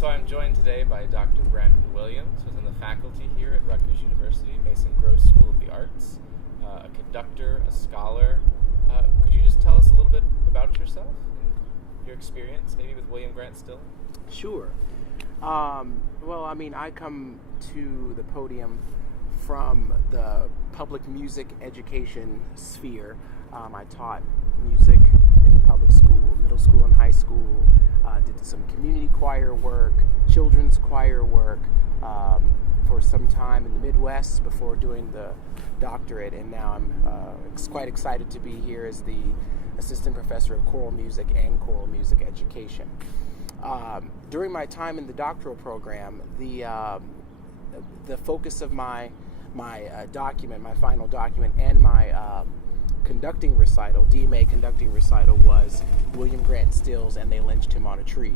So I'm joined today by Dr. Brandon Williams, who's in the faculty here at Rutgers University, Mason Gross School of the Arts, a conductor, a scholar. Could you just tell us a little bit about yourself and your experience, maybe with William Grant Still? Sure. I come to the podium from the public music education sphere. I taught music in the public school, middle school and high school, did some community choir work, children's choir work for some time in the Midwest before doing the doctorate, and now I'm quite excited to be here as the assistant professor of choral music and choral music education. During my time in the doctoral program, the focus of my document, my final document, and my conducting recital, DMA conducting recital, was William Grant Still's "And They Lynched Him on a Tree."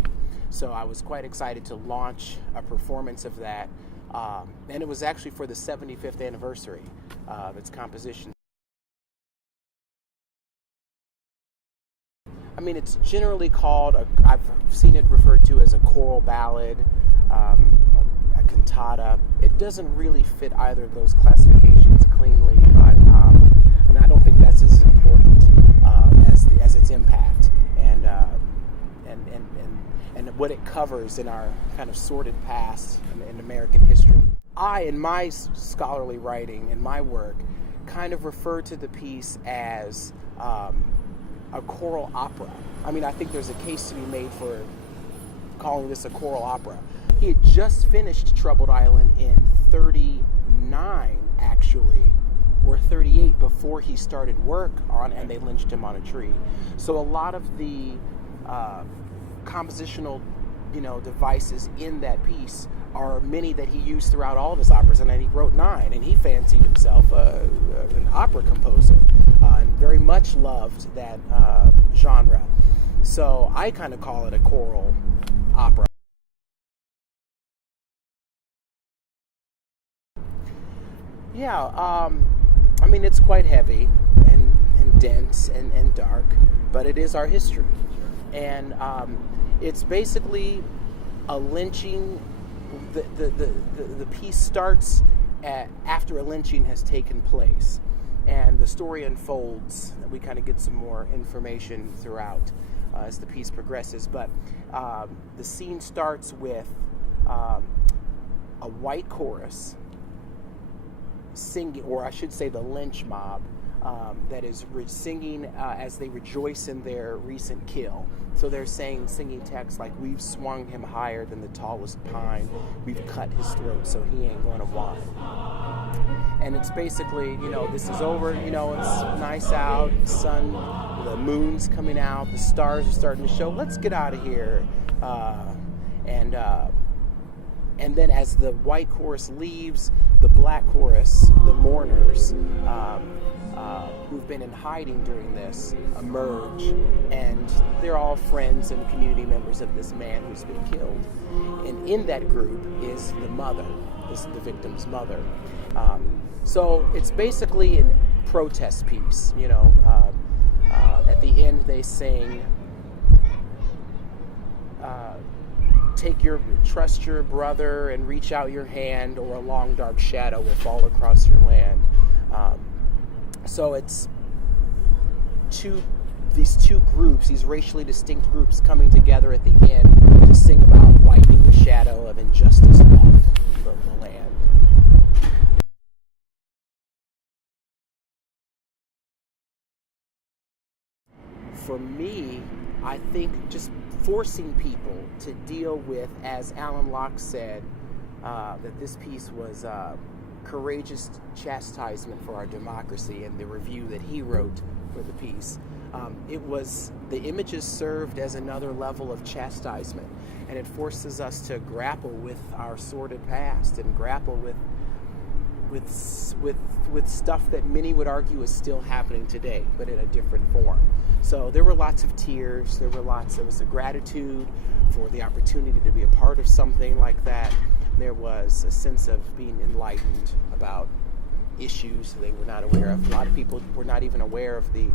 So I was quite excited to launch a performance of that, and it was actually for the 75th anniversary of its composition. It's generally called, I've seen it referred to as a choral ballad, a cantata. It doesn't really fit either of those classifications cleanly, but I don't think that's as important as its impact and what it covers in our kind of sordid past in American history. In my scholarly writing, in my work, kind of refer to the piece as a choral opera. I think there's a case to be made for calling this a choral opera. He had just finished Troubled Island in 39, actually, or 38, before he started work on "And They Lynched Him on a Tree." So a lot of the compositional, devices in that piece are many that he used throughout all of his operas, and then he wrote 9, and he fancied himself an opera composer, and very much loved that genre. So I kind of call it a choral opera. Yeah, it's quite heavy and dense and dark, but it is our history. And it's basically a lynching. The piece starts after a lynching has taken place, and the story unfolds. We kind of get some more information throughout as the piece progresses, but the scene starts with a white chorus singing, or I should say the lynch mob, that is singing as they rejoice in their recent kill. So they're singing texts like, "We've swung him higher than the tallest pine. We've cut his throat so he ain't gonna whine." And it's basically, this is over, it's nice out, sun, the moon's coming out, the stars are starting to show, let's get out of here. And then as the white chorus leaves, the black chorus, the mourners, who've been in hiding during this, emerge, and they're all friends and community members of this man who's been killed. And in that group is the mother, the victim's mother. So it's basically a protest piece, at the end they sing, trust your brother and reach out your hand, or a long dark shadow will fall across your land. So it's these two groups, these racially distinct groups, coming together at the end to sing about wiping the shadow of injustice off from the land. For me, I think just forcing people to deal with, as Alan Locke said, that this piece was courageous chastisement for our democracy, in the review that he wrote for the piece. The images served as another level of chastisement, and it forces us to grapple with our sordid past and grapple with stuff that many would argue is still happening today, but in a different form. So there were lots of tears, there was a gratitude for the opportunity to be a part of something like that. There was a sense of being enlightened about issues they were not aware of. A lot of people were not even aware of the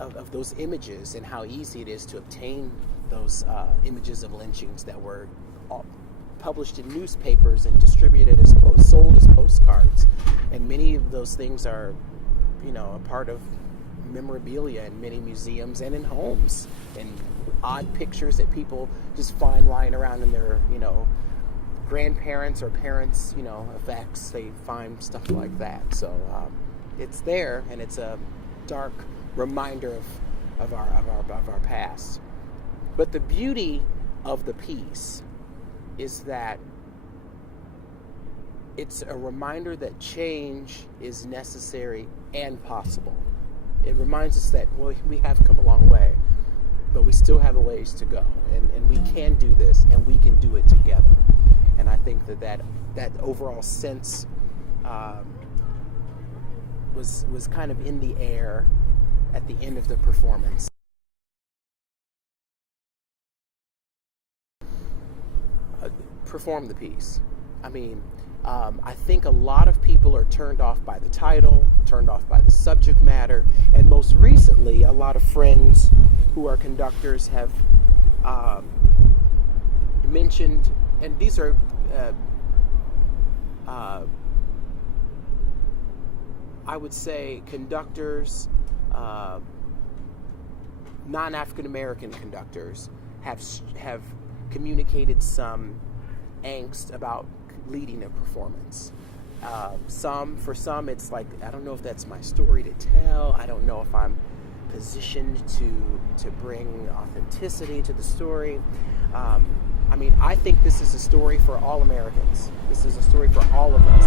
of those images and how easy it is to obtain those images of lynchings that were published in newspapers and distributed sold as postcards. And many of those things are, a part of memorabilia in many museums and in homes, and odd pictures that people just find lying around in their, grandparents or parents, effects. They find stuff like that. So it's there, and it's a dark reminder of our past. But the beauty of the piece is that it's a reminder that change is necessary and possible. It reminds us that we have come a long way, but we still have a ways to go, and we can do this, and we can do it together. And I think that overall sense was kind of in the air at the end of the performance. Perform the piece. I think a lot of people are turned off by the title, turned off by the subject matter, and most recently, a lot of friends who are conductors have mentioned, and these are I would say conductors, non-African American conductors have communicated some angst about leading a performance. For some, it's like, I don't know if that's my story to tell. I don't know if I'm positioned to bring authenticity to the story. I think this is a story for all Americans. This is a story for all of us.